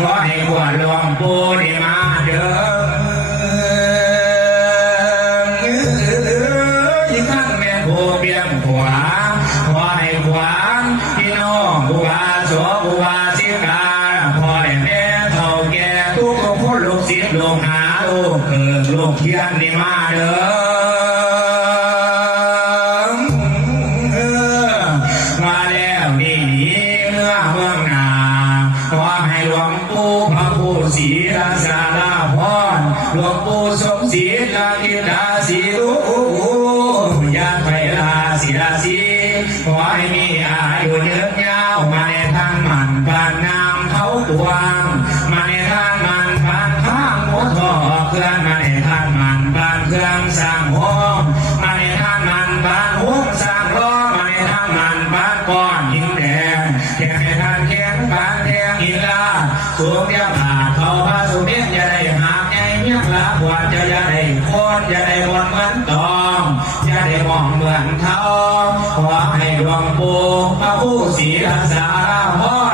ขอให้บวชหลวงปู่ได้มาเด้อที่ข้างแม่โพเพียงขวาขอให้ขวางพี่น้องบัวโสบัวสิกาพอได้แม่เท่าแก่ทุกคนลูกศิษย์ลูกหาลูกเกิดลูกเทียนได้มาเด้อมาแล้วนี่เมื่อเมืองนาขอให้หลวงปู่พระผู้ศรีราชาลาภรหลวงปู่สมศรีลาคิดาสีรู้ยาไทยลาศิลาสีขอให้มีอายุยืนยาวมาในทางมันบานงามเขาตวงมาในทางมันบานข้างหัวทอเครื่องมาในทางมันบานเครื่องสร้างห้องมาในทางมันบานห้องสร้างล้อมาในทางมันบานก้อนหินแดงแข่งในทางแข่งบานแดงหินลาสูงเดียวผ่าเขาพาสุเมียจะได้หาไงเมียละบวชจะได้โคตรจะได้บนเหมือนตองจะได้มองเหมือนเท้าขอให้หลวงปู่พระผู้ศรีราชาลาภร